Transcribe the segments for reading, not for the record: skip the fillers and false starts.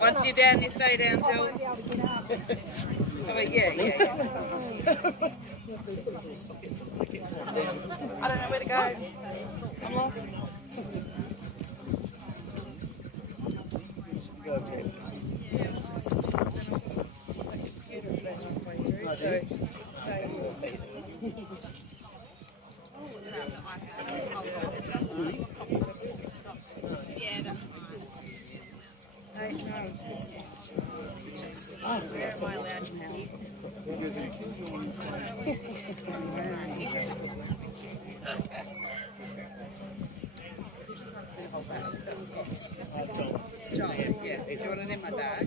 Once you're down, you stay down till. Oh, yeah. I don't know where to go. I'm lost. Yeah, that's fine. Where am I allowed to sit? Yeah, do you want it in my bag?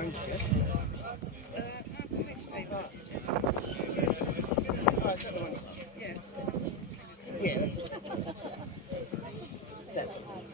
change yet? Yes. Yeah, that's all.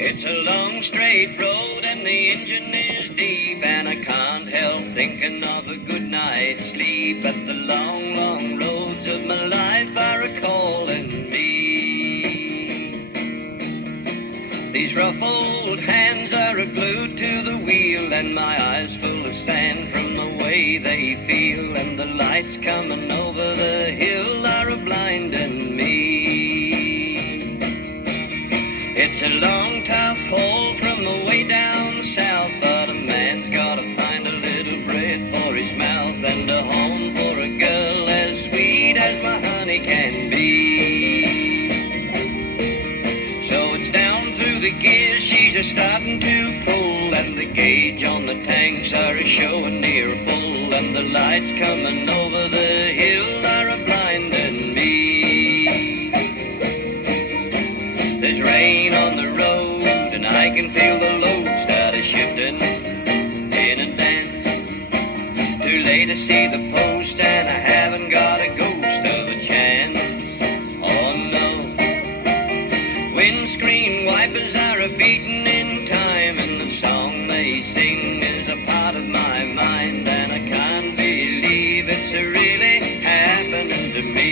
It's a long straight road and the engine is deep, and I can't help thinking of a good night's sleep. But the long, long roads of my life are a-calling me. These rough old hands are glued to the wheel, and my eyes full of sand from the way they feel, and the lights coming over the hill are a-blinding me. It's a long, tough haul from the way down south, but a man's gotta find a little bread for his mouth, and a home for a girl as sweet as my honey can be. So it's down through the gears, she's a-starting to pull, and the gauge on the tanks are a-showing near full, and the lights coming over the hill are a-blinding me. There's rain on the road, and I can feel the load start a-shifting in a dance. Too late to see the post, and I haven't got a ghost of a chance. Oh no. Windscreen wipers are a-beating in time, and the song they sing is a part of my mind, and I can't believe it's really happening to me.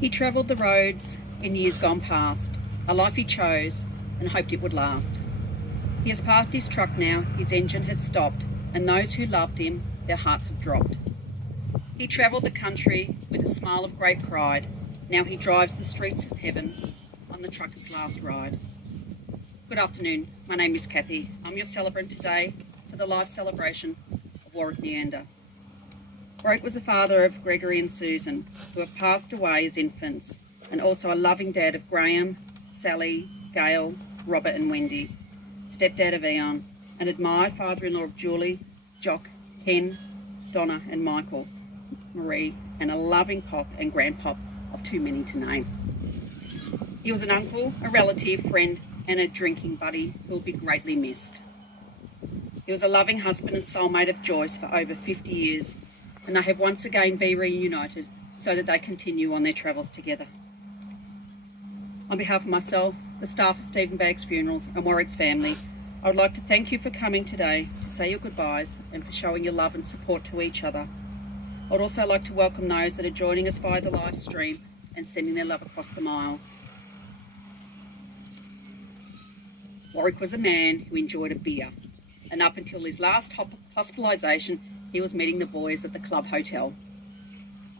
He travelled the roads in years gone past, a life he chose and hoped it would last. He has parked his truck now, his engine has stopped, and those who loved him, their hearts have dropped. He travelled the country with a smile of great pride. Now he drives the streets of heaven on the trucker's last ride. Good afternoon, my name is Kathy. I'm your celebrant today for the life celebration of Warwick Neander. Warwick was a father of Gregory and Susan, who have passed away as infants, and also a loving dad of Graham, Sally, Gail, Robert and Wendy, stepdad of Eon, and admired father-in-law of Julie, Jock, Ken, Donna and Michael, Marie, and a loving pop and grandpop of too many to name. He was an uncle, a relative, friend and a drinking buddy who will be greatly missed. He was a loving husband and soulmate of Joyce for over 50 years, and they have once again been reunited so that they continue on their travels together. On behalf of myself, the staff of Stephen Bagg's Funerals and Warwick's family, I would like to thank you for coming today to say your goodbyes and for showing your love and support to each other. I would also like to welcome those that are joining us via the live stream and sending their love across the miles. Warwick was a man who enjoyed a beer, and up until his last hospitalisation, he was meeting the boys at the Club Hotel.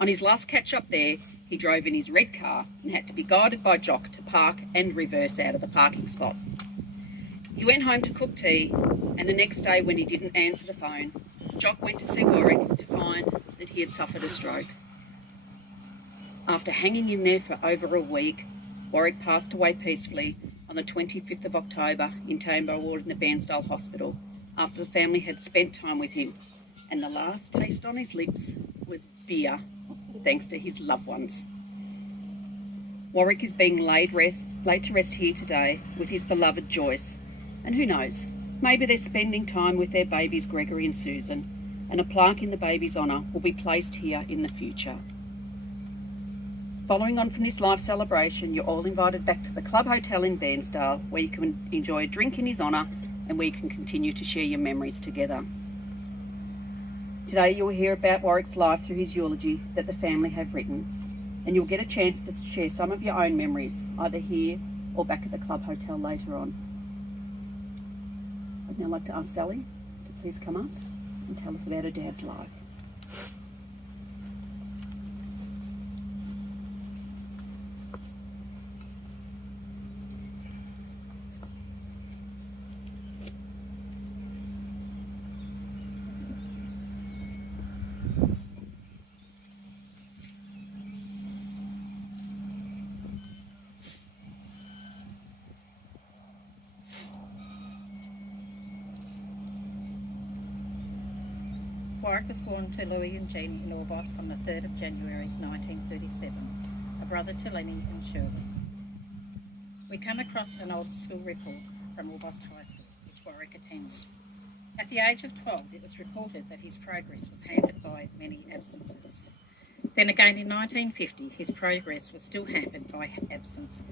On his last catch-up there, he drove in his red car and had to be guided by Jock to park and reverse out of the parking spot. He went home to cook tea, and the next day when he didn't answer the phone, Jock went to see Warwick to find that he had suffered a stroke. After hanging in there for over a week, Warwick passed away peacefully on the 25th of October in Tambo Ward in the Bairnsdale Hospital after the family had spent time with him, and the last taste on his lips was beer, thanks to his loved ones. Warwick is being laid to rest here today with his beloved Joyce, and who knows, maybe they're spending time with their babies Gregory and Susan, and a plaque in the baby's honour will be placed here in the future. Following on from this live celebration, you're all invited back to the Club Hotel in Bairnsdale, where you can enjoy a drink in his honour and where you can continue to share your memories together. Today you'll hear about Warwick's life through his eulogy that the family have written, and you'll get a chance to share some of your own memories, either here or back at the Club Hotel later on. I'd now like to ask Sally to please come up and tell us about her dad's life. Warwick was born to Louis and Jean in Orbost on the 3rd of January 1937, a brother to Lenny and Shirley. We come across an old school report from Orbost High School, which Warwick attended. At the age of 12, it was reported that his progress was hampered by many absences. Then again in 1950, his progress was still hampered by absence.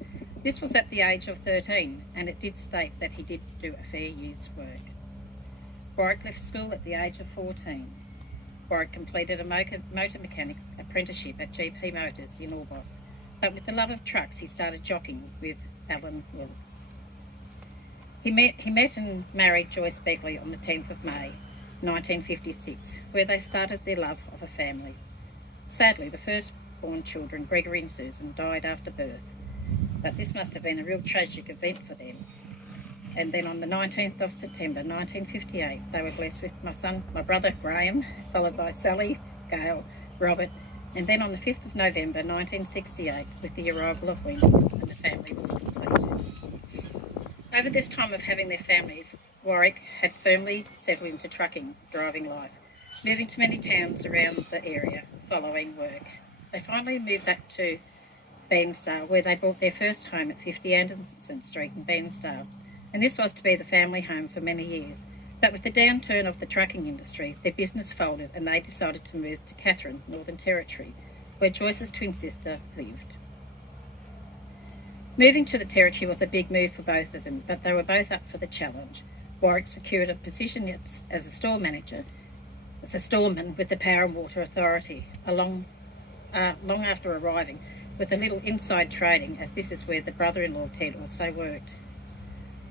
This was at the age of 13, and it did state that he did do a fair year's work. Warwick left school at the age of 14. Warwick completed a motor mechanic apprenticeship at GP Motors in Orbost, but with the love of trucks he started jockeying with Alan Wilkes. He met and married Joyce Beckley on the 10th of May 1956, where they started their love of a family. Sadly, the firstborn children, Gregory and Susan, died after birth, but this must have been a real tragic event for them. And then on the 19th of September 1958, they were blessed with my brother Graham, followed by Sally, Gail, Robert, and then on the 5th of November 1968, with the arrival of Wendy, and the family was completed. Over this time of having their family, Warwick had firmly settled into trucking, driving life, moving to many towns around the area following work. They finally moved back to Bairnsdale, where they bought their first home at 50 Anderson Street in Bairnsdale. And this was to be the family home for many years. But with the downturn of the trucking industry, their business folded and they decided to move to Katherine, Northern Territory, where Joyce's twin sister lived. Moving to the Territory was a big move for both of them, but they were both up for the challenge. Warwick secured a position as a store manager, as a storeman with the Power and Water Authority, long after arriving, with a little inside trading, as this is where the brother-in-law Ted also worked.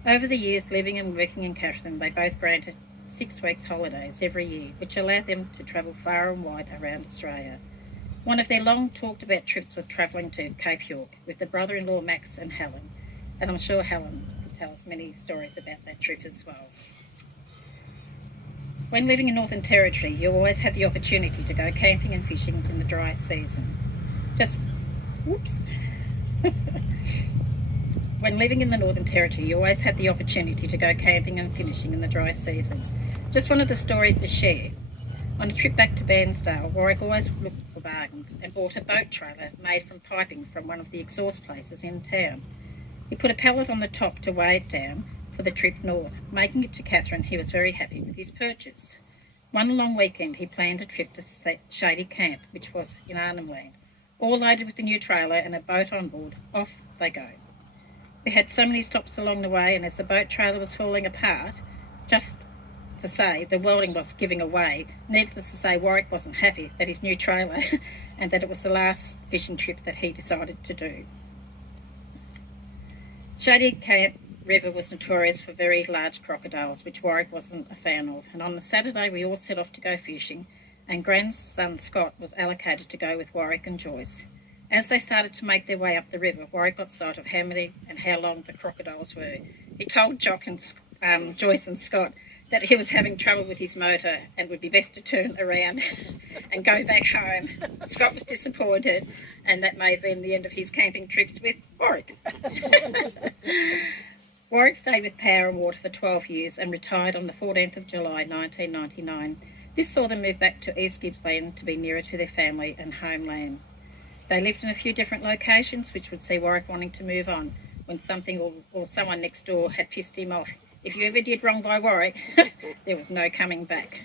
Over the years living and working in Katherine, they both granted 6 weeks holidays every year, which allowed them to travel far and wide around Australia. One of their long talked about trips was travelling to Cape York with the brother-in-law Max and Helen, and I'm sure Helen could tell us many stories about that trip as well. When living in Northern Territory, you always had the opportunity to go camping and fishing in the dry season. When living in the Northern Territory, you always had the opportunity to go camping and fishing in the dry seasons. Just one of the stories to share. On a trip back to Bairnsdale, Warwick always looked for bargains and bought a boat trailer made from piping from one of the exhaust places in town. He put a pallet on the top to weigh it down for the trip north. Making it to Catherine, he was very happy with his purchase. One long weekend he planned a trip to Shady Camp, which was in Arnhem Land. All loaded with the new trailer and a boat on board, off they go. We had so many stops along the way, and as the boat trailer was falling apart, just to say the welding was giving away, needless to say Warwick wasn't happy that his new trailer and that it was the last fishing trip that he decided to do. Shady Camp River was notorious for very large crocodiles, which Warwick wasn't a fan of, and on the Saturday we all set off to go fishing, and grandson Scott was allocated to go with Warwick and Joyce. As they started to make their way up the river, Warwick got sight of how many and how long the crocodiles were. He told Jock and Joyce and Scott that he was having trouble with his motor and would be best to turn around and go back home. Scott was disappointed, and that made then the end of his camping trips with Warwick. Warwick stayed with Power and Water for 12 years and retired on the 14th of July 1999. This saw them move back to East Gippsland to be nearer to their family and homeland. They lived in a few different locations, which would see Warwick wanting to move on when something or someone next door had pissed him off. If you ever did wrong by Warwick, there was no coming back.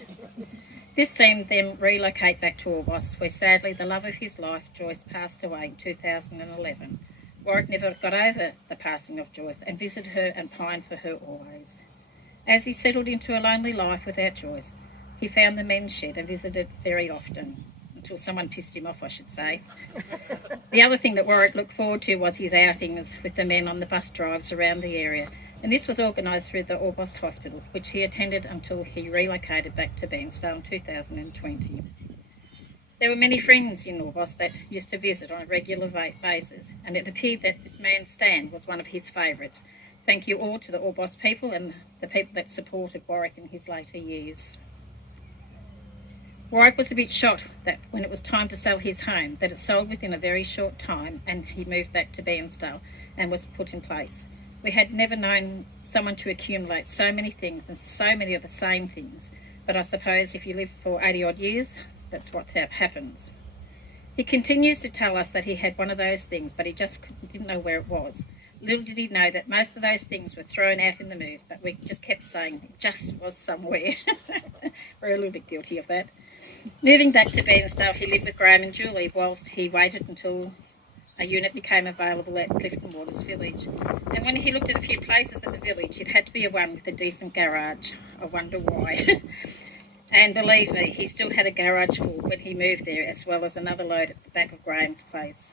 This seen them relocate back to Orbost, where sadly the love of his life, Joyce, passed away in 2011. Warwick never got over the passing of Joyce and visited her and pined for her always. As he settled into a lonely life without Joyce, he found the men's shed and visited very often, until someone pissed him off, I should say. The other thing that Warwick looked forward to was his outings with the men on the bus drives around the area, and this was organised through the Orbost Hospital, which he attended until he relocated back to Bairnsdale in 2020. There were many friends in Orbost that used to visit on a regular basis, and it appeared that this man Stan was one of his favourites. Thank you all to the Orbost people and the people that supported Warwick in his later years. Warwick was a bit shocked that when it was time to sell his home, that it sold within a very short time and he moved back to Bairnsdale and was put in place. We had never known someone to accumulate so many things and so many of the same things, but I suppose if you live for 80 odd years, that's what happens. He continues to tell us that he had one of those things, but he just didn't know where it was. Little did he know that most of those things were thrown out in the move, but we just kept saying it just was somewhere. We're a little bit guilty of that. Moving back to Bairnsdale, he lived with Graham and Julie whilst he waited until a unit became available at Clifton Waters Village. And when he looked at a few places at the village, it had to be a one with a decent garage. I wonder why. And believe me, he still had a garage full when he moved there, as well as another load at the back of Graham's place.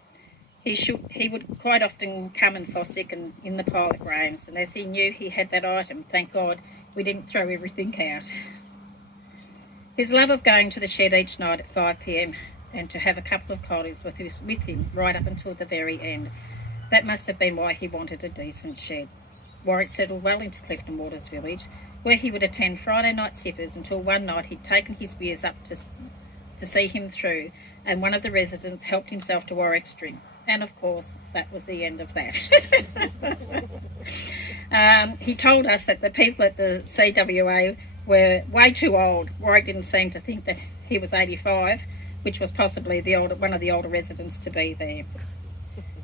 He would quite often come and fall sick in the pile at Graham's, and as he knew he had that item, thank God we didn't throw everything out. His love of going to the shed each night at 5 p.m. and to have a couple of collies with him right up until the very end, that must have been why he wanted a decent shed. Warwick settled well into Clifton Waters Village, where he would attend Friday night sippers until one night he'd taken his beers up to see him through, and one of the residents helped himself to Warwick's drink. And of course, that was the end of that. He told us that the people at the CWA were way too old. Warwick didn't seem to think that he was 85, which was possibly one of the older residents to be there.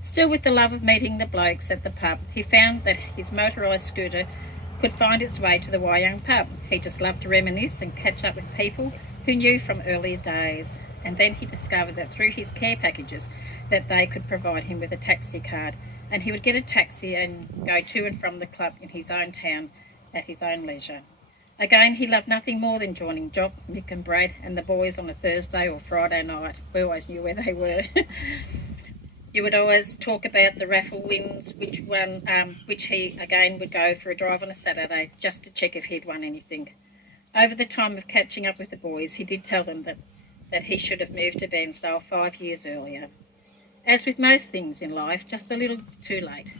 Still with the love of meeting the blokes at the pub, he found that his motorised scooter could find its way to the Wyong pub. He just loved to reminisce and catch up with people who knew from earlier days. And then he discovered that through his care packages that they could provide him with a taxi card, and he would get a taxi and go to and from the club in his own town at his own leisure. Again, he loved nothing more than joining Jock, Mick and Brad and the boys on a Thursday or Friday night. We always knew where they were. You would always talk about the raffle wins, which he again would go for a drive on a Saturday just to check if he'd won anything. Over the time of catching up with the boys, he did tell them that he should have moved to Bairnsdale 5 years earlier. As with most things in life, just a little too late.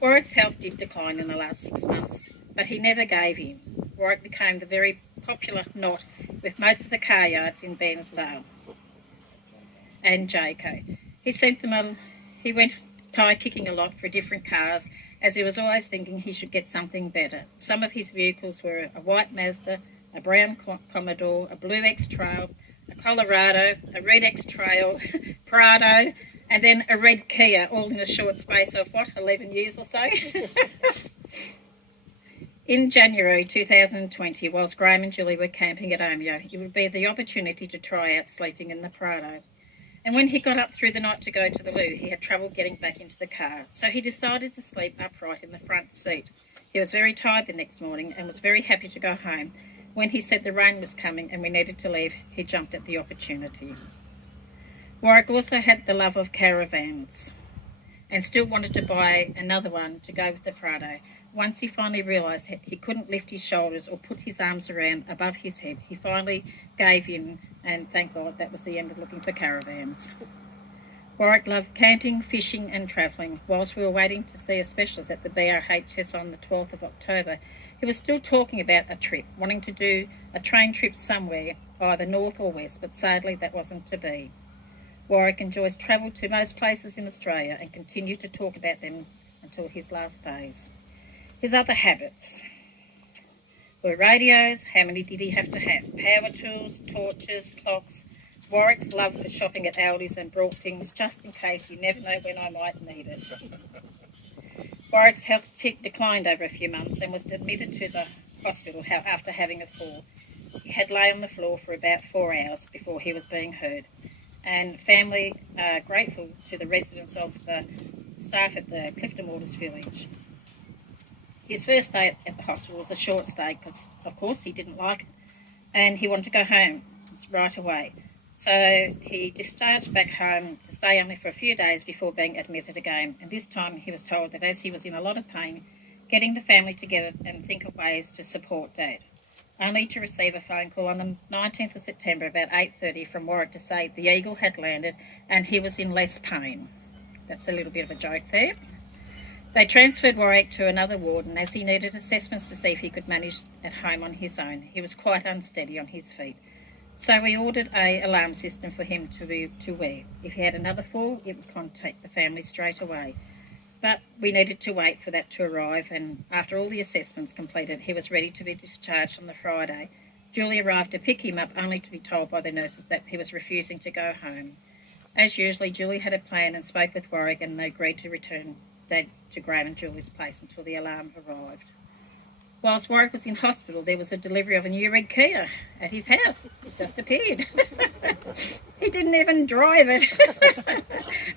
Warwick's health did decline in the last 6 months, but he never gave in. Warwick became the very popular knot with most of the car yards in Bairnsdale and JK. He went tyre kicking a lot for different cars, as he was always thinking he should get something better. Some of his vehicles were a white Mazda, a brown Commodore, a blue X-Trail, a Colorado, a red X-Trail, Prado, And then a red Kia, all in a short space of, 11 years or so? In January 2020, whilst Graham and Julie were camping at Omeo, it would be the opportunity to try out sleeping in the Prado. And when he got up through the night to go to the loo, he had trouble getting back into the car, so he decided to sleep upright in the front seat. He was very tired the next morning and was very happy to go home. When he said the rain was coming and we needed to leave, he jumped at the opportunity. Warwick also had the love of caravans and still wanted to buy another one to go with the Prado. Once he finally realised he couldn't lift his shoulders or put his arms around above his head, he finally gave in, and thank God that was the end of looking for caravans. Warwick loved camping, fishing and travelling. Whilst we were waiting to see a specialist at the BRHS on the 12th of October, he was still talking about a trip, wanting to do a train trip somewhere, either north or west, but sadly that wasn't to be. Warwick enjoys travel to most places in Australia and continued to talk about them until his last days. His other habits were radios. How many did he have to have? Power tools, torches, clocks. Warwick's love for shopping at Aldi's and brought things just in case. You never know when I might need it. Warwick's health declined over a few months and was admitted to the hospital after having a fall. He had lay on the floor for about 4 hours before he was being heard. And family are grateful to the residents of the staff at the Clifton Waters Village. His first day at the hospital was a short stay because, of course, he didn't like it and he wanted to go home right away. So he discharged back home to stay only for a few days before being admitted again. And this time he was told that as he was in a lot of pain, getting the family together and think of ways to support Dad. Only to receive a phone call on the 19th of September about 8:30 from Warwick to say the Eagle had landed and he was in less pain. That's a little bit of a joke there. They transferred Warwick to another ward, and as he needed assessments to see if he could manage at home on his own, he was quite unsteady on his feet. So we ordered an alarm system for him to wear. If he had another fall, it would contact the family straight away. But we needed to wait for that to arrive, and after all the assessments completed, he was ready to be discharged on the Friday. Julie arrived to pick him up, only to be told by the nurses that he was refusing to go home. As usual, Julie had a plan and spoke with Warwick, and they agreed to return Dad to Graham and Julie's place until the alarm arrived. Whilst Warwick was in hospital, there was a delivery of a new red Kia at his house. It just appeared. He didn't even drive it.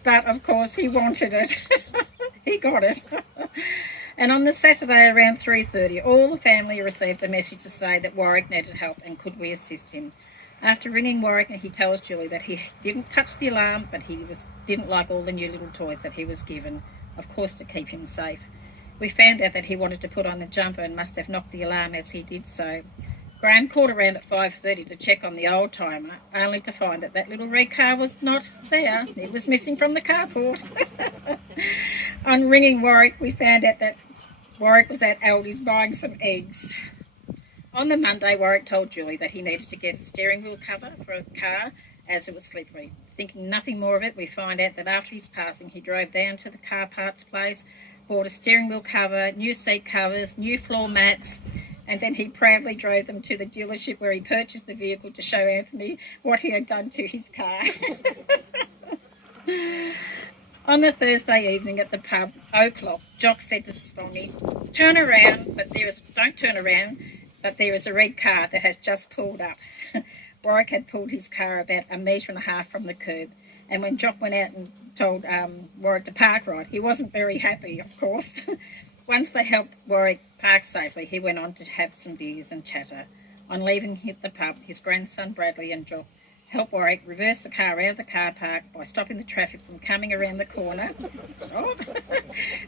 But, of course, he wanted it. He got it. And on the Saturday around 3:30, all the family received a message to say that Warwick needed help and could we assist him. After ringing Warwick, he tells Julie that he didn't touch the alarm, but he didn't like all the new little toys that he was given, of course to keep him safe. We found out that he wanted to put on a jumper and must have knocked the alarm as he did so. Graham called around at 5:30 to check on the old timer, only to find that that little red car was not there. It was missing from the carport. On ringing Warwick, we found out that Warwick was at Aldi's buying some eggs. On the Monday, Warwick told Julie that he needed to get a steering wheel cover for a car as it was slippery. Thinking nothing more of it, we find out that after his passing, he drove down to the car parts place, bought a steering wheel cover, new seat covers, new floor mats, and then he proudly drove them to the dealership where he purchased the vehicle to show Anthony what he had done to his car. On the Thursday evening at the pub, O'Clock, Jock said to Spongy, don't turn around, but there is a red car that has just pulled up. Warwick had pulled his car about 1.5 metres from the curb, and when Jock went out and told Warwick to park right, he wasn't very happy, of course. Once they helped Warwick park safely, he went on to have some beers and chatter. On leaving the pub, his grandson Bradley and Jock helped Warwick reverse the car out of the car park by stopping the traffic from coming around the corner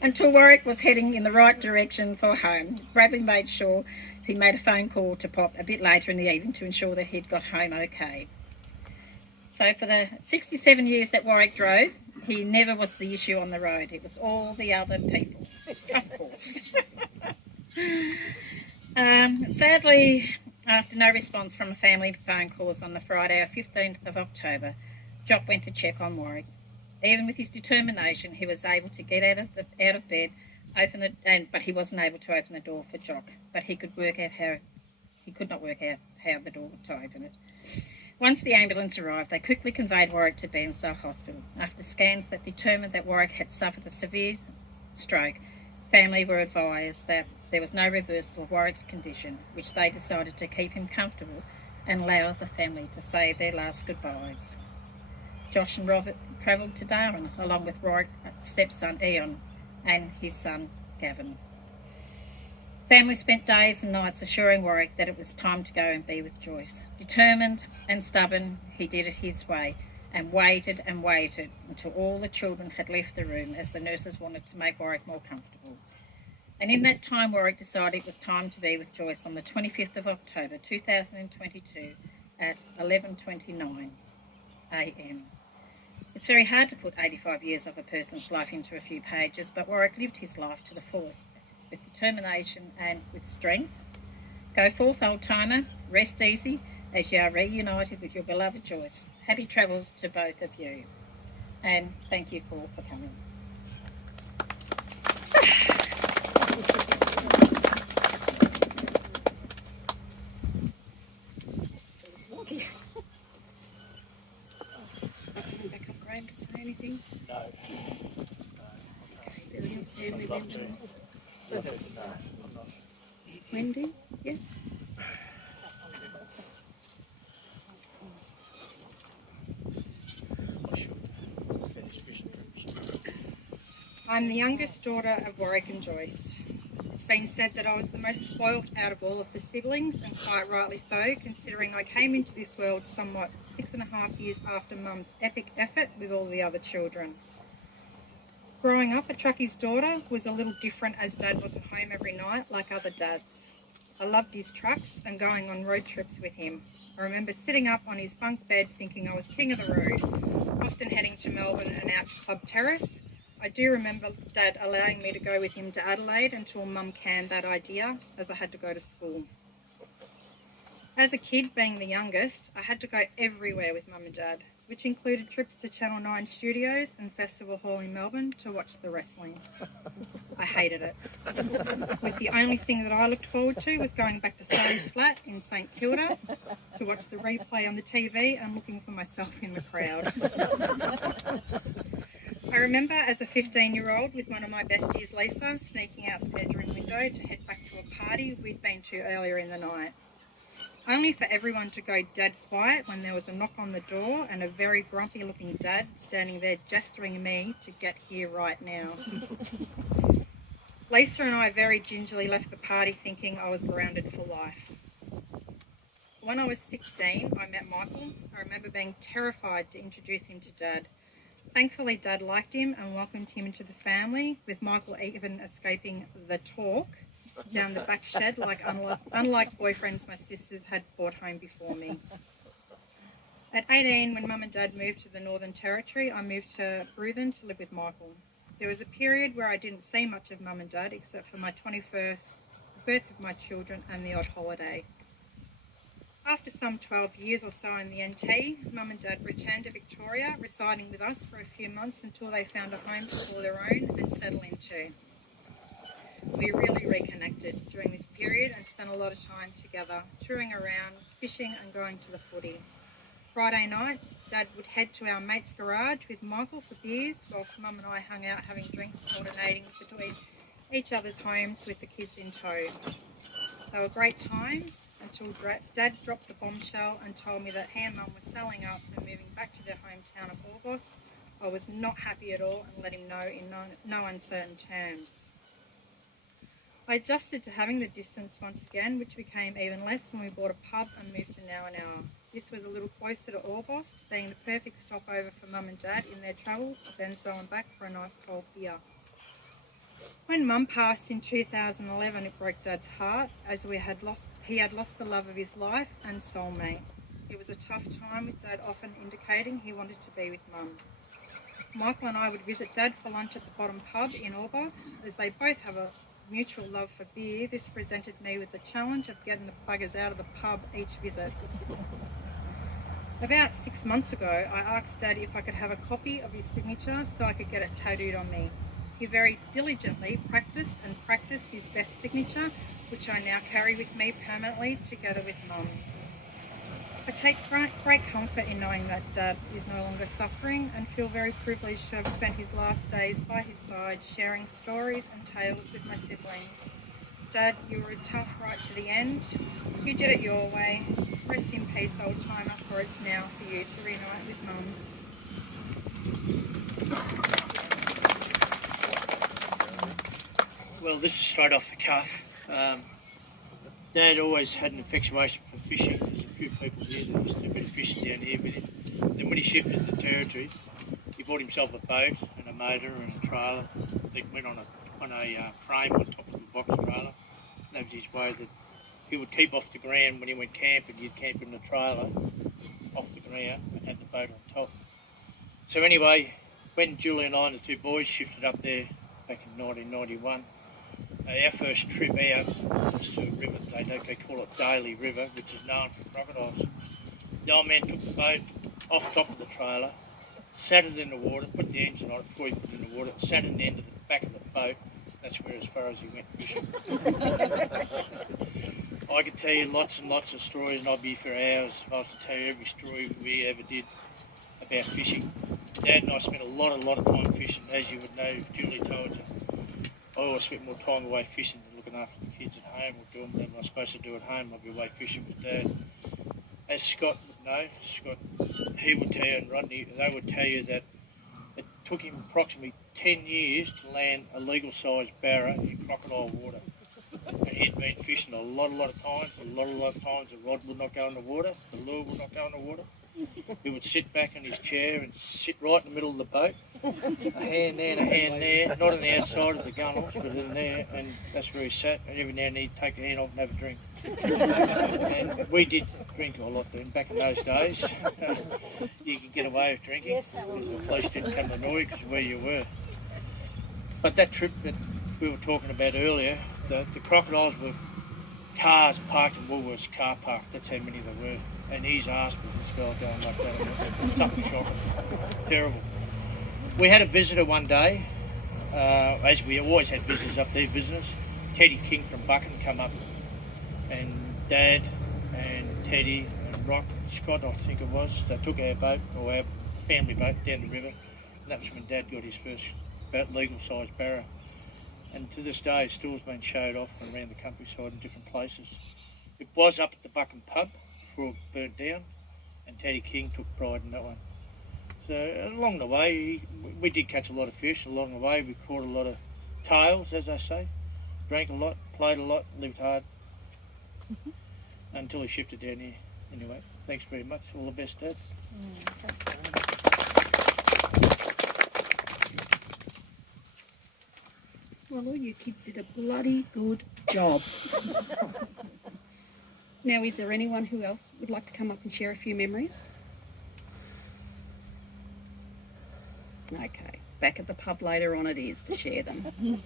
until Warwick was heading in the right direction for home. Bradley made sure he made a phone call to Pop a bit later in the evening to ensure that he'd got home okay. So for the 67 years that Warwick drove, he never was the issue on the road. It was all the other people, of course. Sadly, after no response from the family phone calls on the Friday, 15th of October, Jock went to check on Warwick. Even with his determination, he was able to get out of bed, but he wasn't able to open the door for Jock. But he could not work out how the door to open it. Once the ambulance arrived, they quickly conveyed Warwick to Bairnsdale Hospital. After scans that determined that Warwick had suffered a severe stroke, family were advised that there was no reversal of Warwick's condition, which they decided to keep him comfortable and allow the family to say their last goodbyes. Josh and Robert travelled to Darwin along with Warwick's stepson Eon and his son Gavin. Family spent days and nights assuring Warwick that it was time to go and be with Joyce. Determined and stubborn, he did it his way and waited until all the children had left the room, as the nurses wanted to make Warwick more comfortable. And in that time, Warwick decided it was time to be with Joyce on the 25th of October 2022 at 11:29 a.m. It's very hard to put 85 years of a person's life into a few pages, but Warwick lived his life to the fullest, with determination and with strength. Go forth, old timer, rest easy as you are reunited with your beloved Joyce. Happy travels to both of you, and thank you for coming. Anything? No. Okay, so we have family members. No, I'm not. Wendy? Yeah. I should finish fishing trips. I'm the youngest daughter of Warwick and Joyce. It's been said that I was the most spoilt out of all of the siblings, and quite rightly so, considering I came into this world somewhat 6.5 years after Mum's epic effort with all the other children. Growing up, a truckie's daughter was a little different, as Dad wasn't home every night like other dads. I loved his trucks and going on road trips with him. I remember sitting up on his bunk bed thinking I was king of the road, often heading to Melbourne and out to Club Terrace. I do remember Dad allowing me to go with him to Adelaide until Mum canned that idea, as I had to go to school. As a kid, being the youngest, I had to go everywhere with Mum and Dad, which included trips to Channel 9 Studios and Festival Hall in Melbourne to watch the wrestling. I hated it. With the only thing that I looked forward to was going back to Sally's flat in St Kilda to watch the replay on the TV and looking for myself in the crowd. I remember as a 15-year-old with one of my besties, Lisa, sneaking out the bedroom window to head back to a party we'd been to earlier in the night. Only for everyone to go dead quiet when there was a knock on the door and a very grumpy looking dad standing there gesturing at me to get here right now. Lisa and I very gingerly left the party thinking I was grounded for life. When I was 16, I met Michael. I remember being terrified to introduce him to Dad. Thankfully, Dad liked him and welcomed him into the family, with Michael even escaping the talk down the back shed, like unlike boyfriends my sisters had brought home before me. At 18, when Mum and Dad moved to the Northern Territory, I moved to Bruthen to live with Michael. There was a period where I didn't see much of Mum and Dad except for my 21st birth of my children and the odd holiday. After some 12 years or so in the NT, Mum and Dad returned to Victoria, residing with us for a few months until they found a home to call their own and settle into. We really reconnected during this period and spent a lot of time together, touring around, fishing and going to the footy. Friday nights, Dad would head to our mate's garage with Michael for beers, whilst Mum and I hung out having drinks, alternating between each other's homes with the kids in tow. They were great times until Dad dropped the bombshell and told me that he and Mum were selling up and moving back to their hometown of Orbost. I was not happy at all and let him know in no uncertain terms. I adjusted to having the distance once again, which became even less when we bought a pub and moved to Now and Hour. This was a little closer to Orbost, being the perfect stopover for Mum and Dad in their travels to Bairnsdale and back for a nice cold beer. When Mum passed in 2011, it broke Dad's heart, as he had lost the love of his life and soulmate. It was a tough time, with Dad often indicating he wanted to be with Mum. Michael and I would visit Dad for lunch at the Bottom Pub in Orbost. As they both have a mutual love for beer, this presented me with the challenge of getting the buggers out of the pub each visit. About 6 months ago, I asked Dad if I could have a copy of his signature so I could get it tattooed on me. He very diligently practiced his best signature, which I now carry with me permanently together with Mum's. I take great comfort in knowing that Dad is no longer suffering and feel very privileged to have spent his last days by his side, sharing stories and tales with my siblings. Dad, you were tough right to the end. You did it your way. Rest in peace, old timer, for it's now for you to reunite with Mum. Well, this is straight off the cuff. Dad always had an infatuation for fishing. There's a few people here that used to do a bit of fishing down here with him. Then when he shifted to Territory, he bought himself a boat and a motor and a trailer. He went on a frame on top of a box trailer. That was his way that he would keep off the ground when he went camping. He'd camp in the trailer off the ground and had the boat on top. So anyway, when Julie and I and the two boys shifted up there back in 1991, our first trip out was to a river they call it Daly River, which is known for crocodiles. The old man took the boat off top of the trailer, sat it in the water, put the engine on it before he put it in the water, sat it in the end of the back of the boat. That's where as far as he went fishing. I could tell you lots and lots of stories, and I'd be here for hours if I was to tell you every story we ever did about fishing. Dad and I spent a lot of time fishing, as you would know, Julie told you. I always spent more time away fishing than looking after the kids at home or doing whatever I was supposed to do at home. I'd be away fishing with Dad. As Scott would know, he would tell you, and Rodney, they would tell you that it took him approximately 10 years to land a legal sized barra in crocodile water. And he'd been fishing a lot of times. A lot of times the rod would not go in the water, the lure would not go in the water. He would sit back in his chair and sit right in the middle of the boat, a hand there and a hand there, not on the outside of the gunnels, but in there, and that's where he sat, and every now and then he'd take a hand off and have a drink. And we did drink a lot then, back in those days. You could get away with drinking, because the police didn't come to annoy you because of where you were. But that trip that we were talking about earlier, the crocodiles were cars parked in Woolworths car park, that's how many there were. And his ass was this girl going like that. Something shocking. Terrible. We had a visitor one day, as we always had visitors up there, visitors. Teddy King from Buchan come up, and Dad and Teddy and Rock, Scott I think it was, they took our boat, or our family boat, down the river. And that was when Dad got his first legal sized barra. And to this day it still's been showed off around the countryside in different places. It was up at the Buchan pub before it burnt down, and Teddy King took pride in that one. So along the way, we did catch a lot of fish. Along the way, we caught a lot of tails, as I say. Drank a lot, played a lot, lived hard. Until he shifted down here. Anyway, thanks very much. All the best, Dad. Well, all you kids did a bloody good job. Now, is there anyone who else would like to come up and share a few memories? Okay, back at the pub later on it is to share them.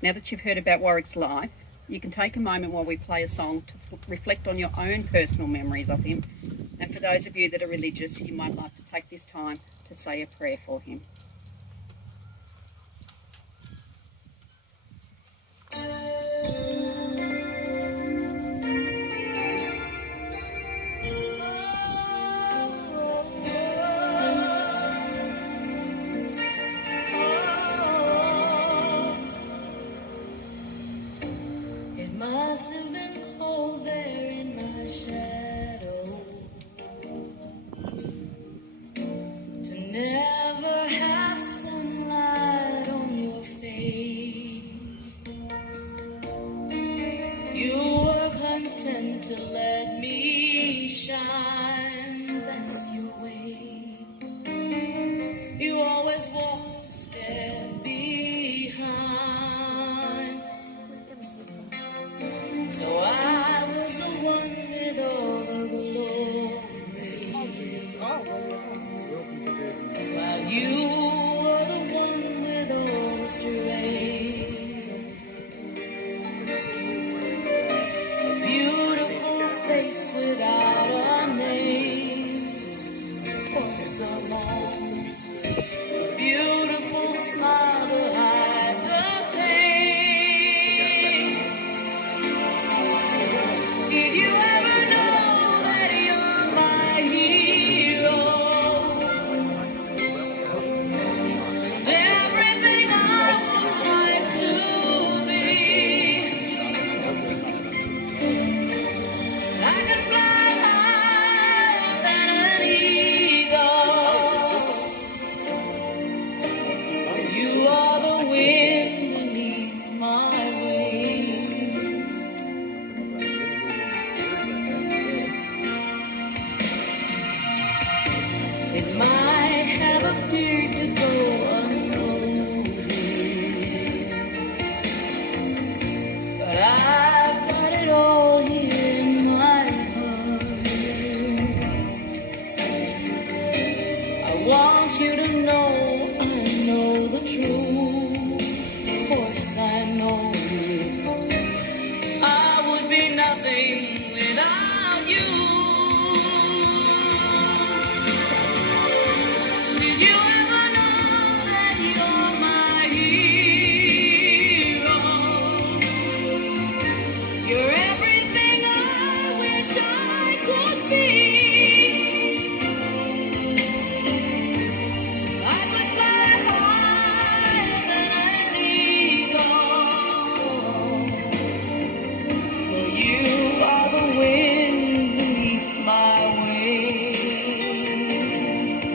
Now that you've heard about Warwick's life, you can take a moment while we play a song to reflect on your own personal memories of him. And for those of you that are religious, you might like to take this time to say a prayer for him. It must have been cold there in my shadow to never have sunlight on your face. You were content to let me shine, that's your way. You always walked a step behind. So I was the one with all the glory, while It might have appeared to go unnoticed, but I've got it all here in my heart. I want you to know I know the truth. Of course I know I would be nothing without you. Did you ever know that you're my hero? You're everything I wish I could be. I could fly higher than an eagle. For you are the wind beneath my wings.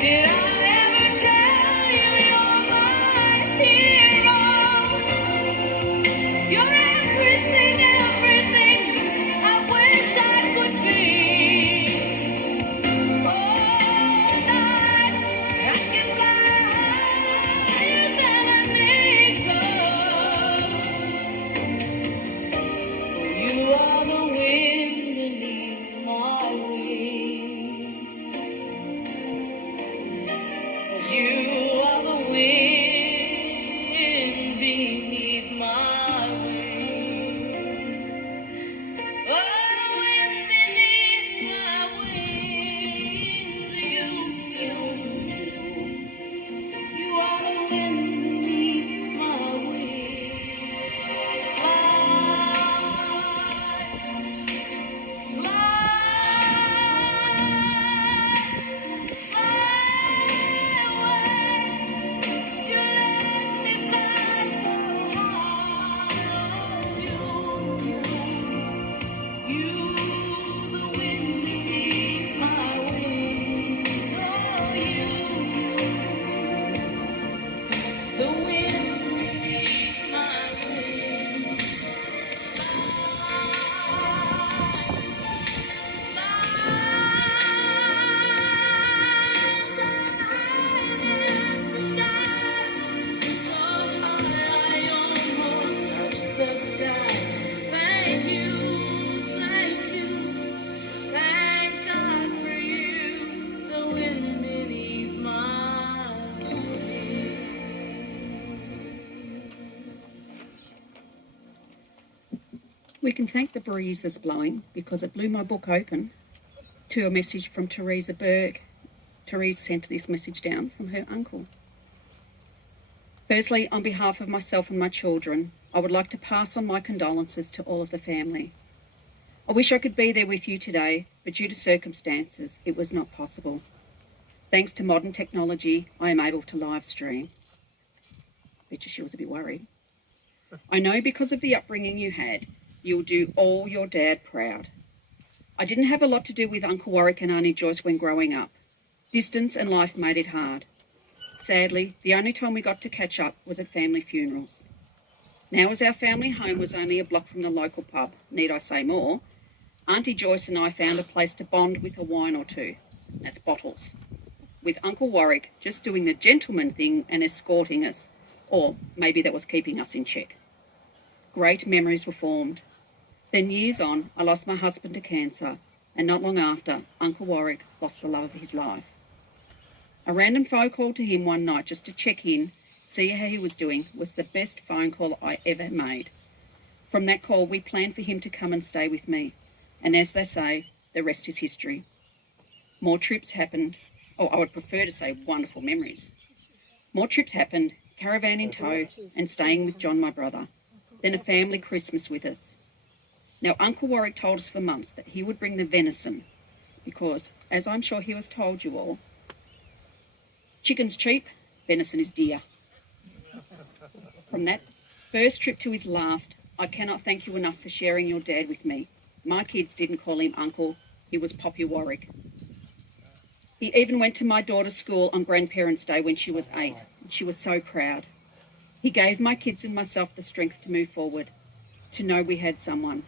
Did I ever tell you you're my hero? You're everything, everything I wish I could be. Oh, night, I can fly higher than an eagle. You are the wind beneath my wings. You are the wind beneath my wings. Oh, wind beneath my wings. You are the wind beneath my wings. The wind beneath my wings. Thank you, thank God for you, the wind beneath my We can thank the breeze that's blowing because it blew my book open to a message from Teresa Berg. Teresa sent this message down from her uncle. Firstly, on behalf of myself and my children, I would like to pass on my condolences to all of the family. I wish I could be there with you today, but due to circumstances, it was not possible. Thanks to modern technology, I am able to live stream. Bet you she was a bit worried. I know because of the upbringing you had, you'll do all your dad proud. I didn't have a lot to do with Uncle Warwick and Auntie Joyce when growing up. Distance and life made it hard. Sadly, the only time we got to catch up was at family funerals. Now as our family home was only a block from the local pub, need I say more, Auntie Joyce and I found a place to bond with a wine or two. That's bottles. With Uncle Warwick just doing the gentleman thing and escorting us, or maybe that was keeping us in check. Great memories were formed. Then years on, I lost my husband to cancer, and not long after, Uncle Warwick lost the love of his life. A random phone call to him one night just to check in, see how he was doing, was the best phone call I ever made. From that call, we planned for him to come and stay with me, and as they say, the rest is history. More trips happened, or I would prefer to say wonderful memories. More trips happened, caravan in tow, and staying with John, my brother. Then a family Christmas with us. Now, Uncle Warwick told us for months that he would bring the venison, because, as I'm sure he has told you all, chicken's cheap, venison is dear. From that first trip to his last, I cannot thank you enough for sharing your dad with me. My kids didn't call him Uncle, he was Poppy Warwick. He even went to my daughter's school on Grandparents' Day when she was 8. She was so proud. He gave my kids and myself the strength to move forward, to know we had someone,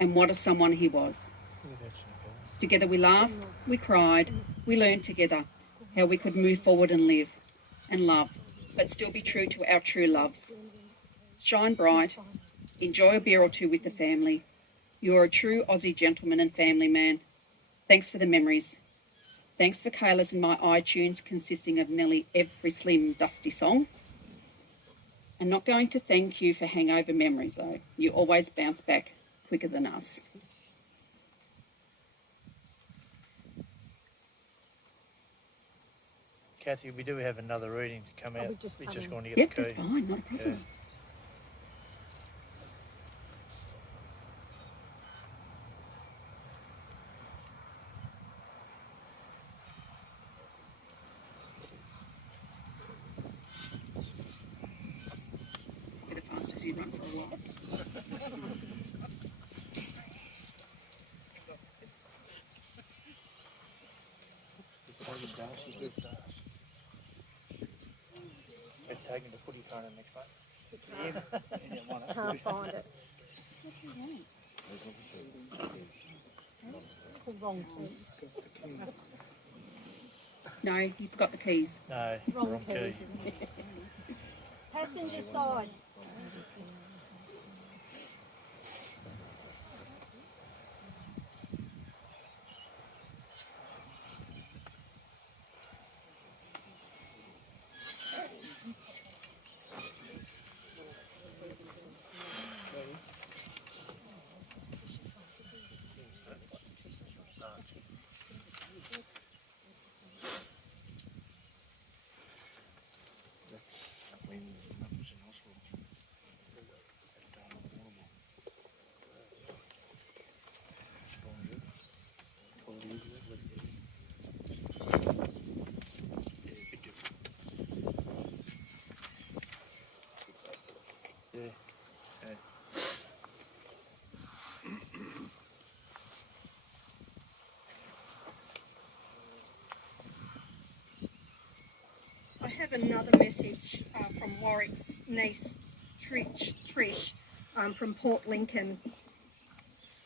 and what a someone he was. Together we laughed, we cried, we learned together how we could move forward and live and love, but still be true to our true loves. Shine bright, enjoy a beer or two with the family. You're a true Aussie gentleman and family man. Thanks for the memories. Thanks for Kayla's and my iTunes consisting of nearly every Slim Dusty song. I'm not going to thank you for hangover memories though. You always bounce back quicker than us. Kathy, we do have another reading to come out. We're just going to get Yep, the key. that's fine, not a problem. Yeah. Be the fastest you run for a while. We're taking the footy kind of next one. Can't find it. Wrong keys. No, you've got the keys. No, Wrong key. keys. Passenger side. I have another message from Warwick's niece, Trish, from Port Lincoln,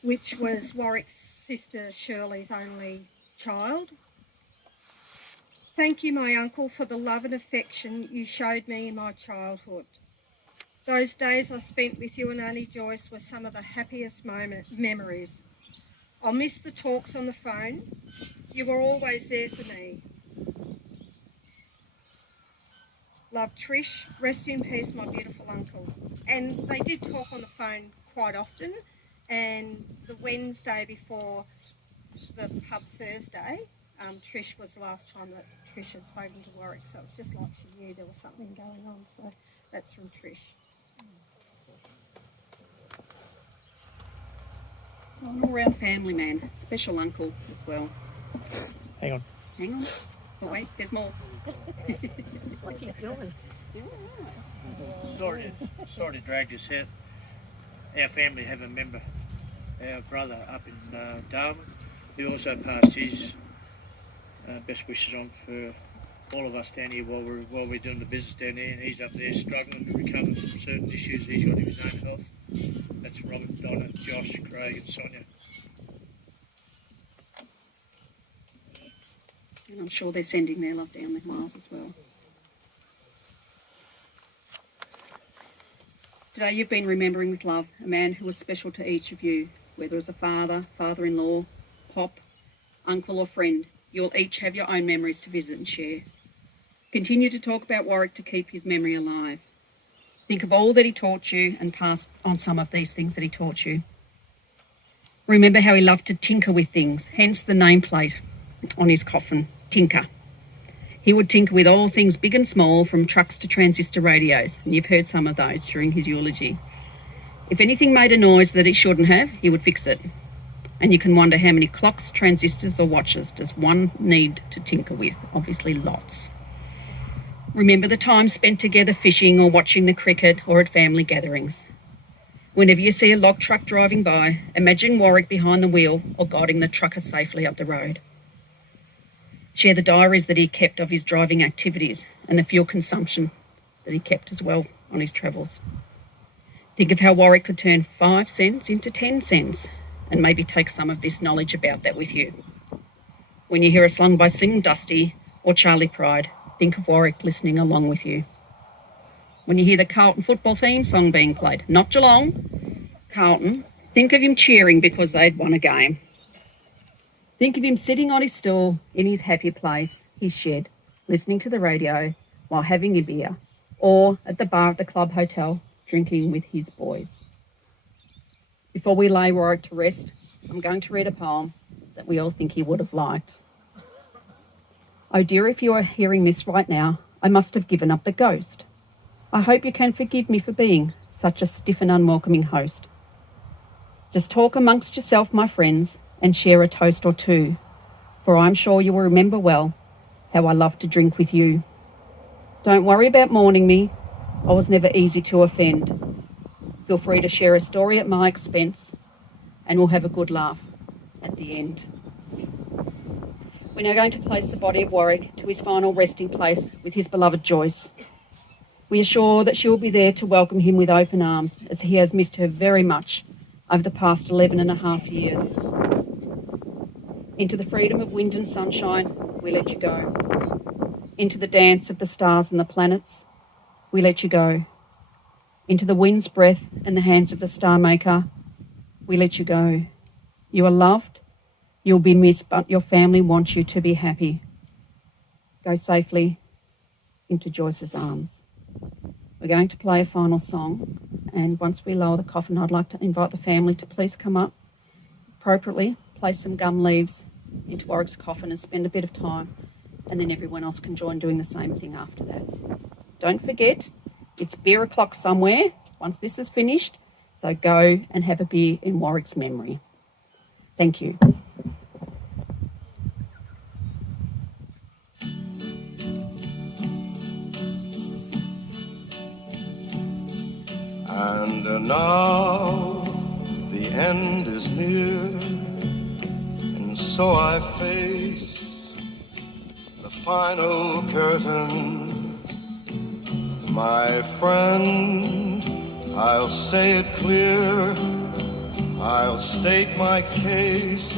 which was Warwick's sister Shirley's only child. Thank you, my uncle, for the love and affection you showed me in my childhood. Those days I spent with you and Auntie Joyce were some of the happiest memories. I'll miss the talks on the phone. You were always there for me. Love, Trish. Rest in peace, my beautiful uncle. And they did talk on the phone quite often, and the Wednesday before the pub Thursday, Trish was the last time that Trish had spoken to Warwick, so it's just like she knew there was something going on, so that's from Trish. So an all-round family man, special uncle as well. Hang on. Hang on. Oh wait, there's more. What's he doing? Sorry to drag this out. Our family have a member, our brother up in Darwin, who also passed his best wishes on for all of us down here while we're doing the business down there, and he's up there struggling to recover from certain issues he's got in his own health. That's Robert, Donna, Josh, Craig and Sonia. And I'm sure they're sending their love down with Miles as well. Today you've been remembering with love a man who was special to each of you, whether as a father, father-in-law, pop, uncle or friend. You'll each have your own memories to visit and share. Continue to talk about Warwick to keep his memory alive. Think of all that he taught you and pass on some of these things that he taught you. Remember how he loved to tinker with things, hence the nameplate on his coffin, Tinker. He would tinker with all things big and small, from trucks to transistor radios, and you've heard some of those during his eulogy. If anything made a noise that it shouldn't have, he would fix it. And you can wonder how many clocks, transistors or watches does one need to tinker with? Obviously lots. Remember the time spent together fishing or watching the cricket or at family gatherings. Whenever you see a log truck driving by, imagine Warwick behind the wheel or guiding the trucker safely up the road. Share the diaries that he kept of his driving activities and the fuel consumption that he kept as well on his travels. Think of how Warwick could turn 5 cents into 10 cents and maybe take some of this knowledge about that with you. When you hear a song by Slim Dusty or Charlie Pride, think of Warwick listening along with you. When you hear the Carlton football theme song being played, not Geelong, Carlton, think of him cheering because they'd won a game. Think of him sitting on his stool in his happy place, his shed, listening to the radio while having a beer, or at the bar at the club hotel, drinking with his boys. Before we lay Warwick to rest, I'm going to read a poem that we all think he would have liked. Oh dear, if you are hearing this right now, I must have given up the ghost. I hope you can forgive me for being such a stiff and unwelcoming host. Just talk amongst yourself, my friends, and share a toast or two, for I'm sure you will remember well how I love to drink with you. Don't worry about mourning me. I was never easy to offend. Feel free to share a story at my expense, and we'll have a good laugh at the end. We're now going to place the body of Warwick to his final resting place with his beloved Joyce. We are sure that she will be there to welcome him with open arms, as he has missed her very much over the past 11 and a half years. Into the freedom of wind and sunshine, we let you go. Into the dance of the stars and the planets, we let you go. Into the wind's breath and the hands of the star maker, we let you go. You are loved, you'll be missed, but your family wants you to be happy. Go safely into Joyce's arms. We're going to play a final song, and once we lower the coffin, I'd like to invite the family to please come up appropriately, place some gum leaves into Warwick's coffin and spend a bit of time, and then everyone else can join doing the same thing after that. Don't forget, it's beer o'clock somewhere once this is finished, so go and have a beer in Warwick's memory. Thank you. And now the end is near, and so I face the final curtain. My friend, I'll say it clear, I'll state my case,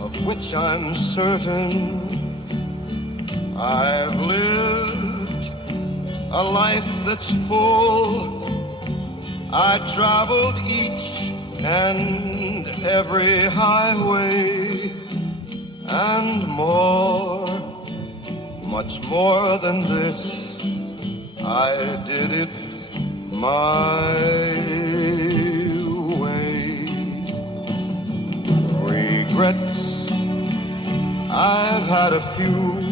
of which I'm certain. I've lived a life that's full. I traveled each and every highway, and more, much more than this, I did it my way. Regrets, I've had a few,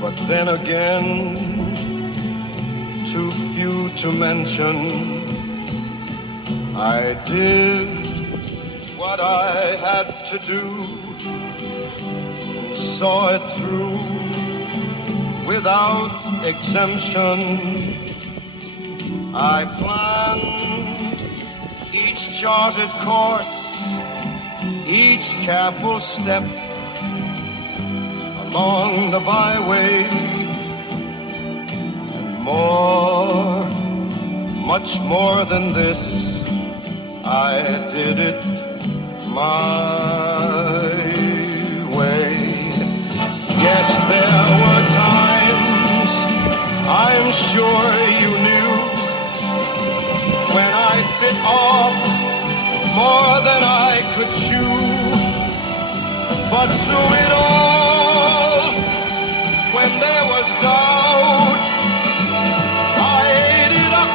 but then again, too few to mention. I did what I had to do, and saw it through without exemption. I planned each charted course, each careful step along the byway, and more, much more than this, I did it my way. Yes, there were times, I'm sure you knew, when I bit off more than I could chew. But through it all, when there was doubt, I ate it up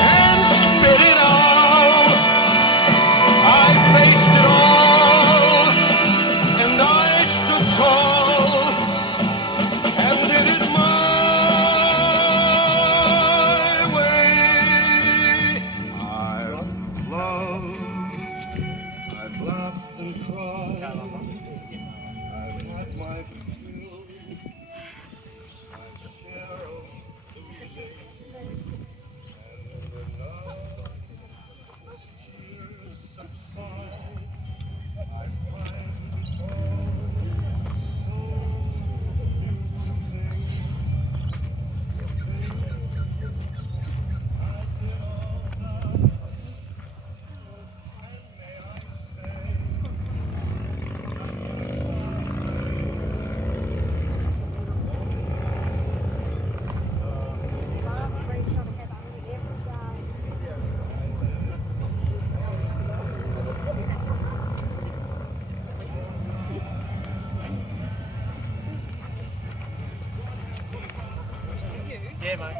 and spit it out. I faced it all, and I stood tall, and did it my way. I've loved, I've laughed and cried, Yeah, mate.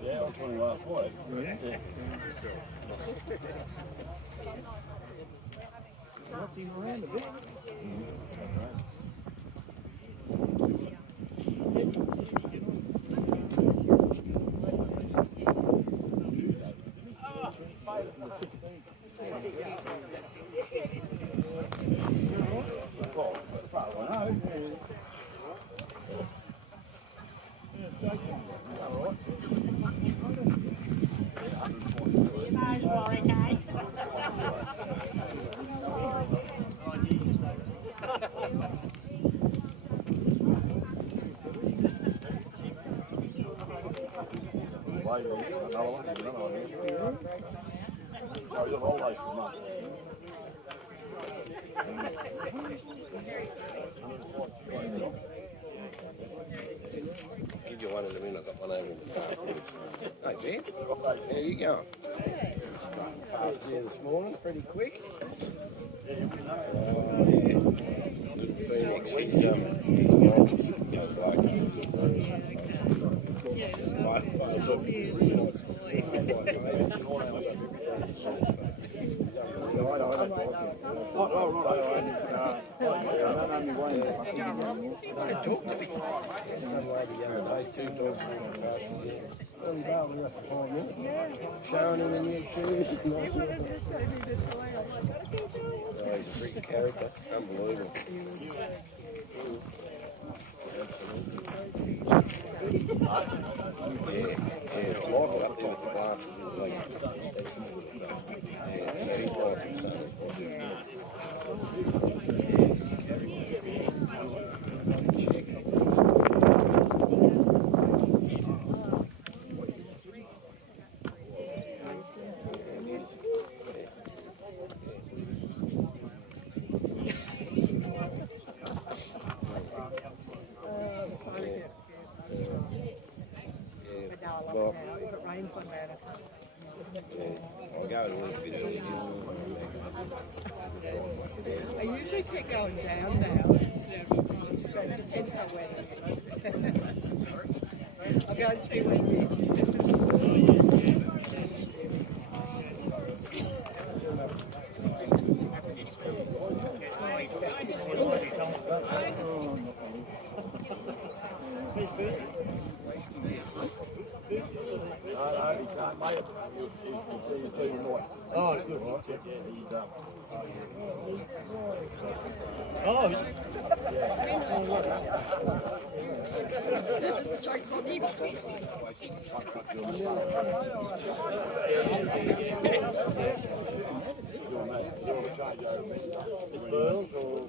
Yeah, I'm 21. What? Give you one in a minute. I've got one over in the car. Hey, Ben. How you going? Passed here this morning, pretty quick. Little Phoenix, he's young bloke. Talk to me. Two dogs showing him the new shoes. He's a freaking character. Unbelievable. Yeah, Michael up top the glasses is like, yeah, so he's like insane. Well, rains one day. I'll go a little bit early. I usually keep going down now instead of across, but it depends how wet it is. I'll go and see when it is. Oh, good. Oh, The joke's on him. Burls or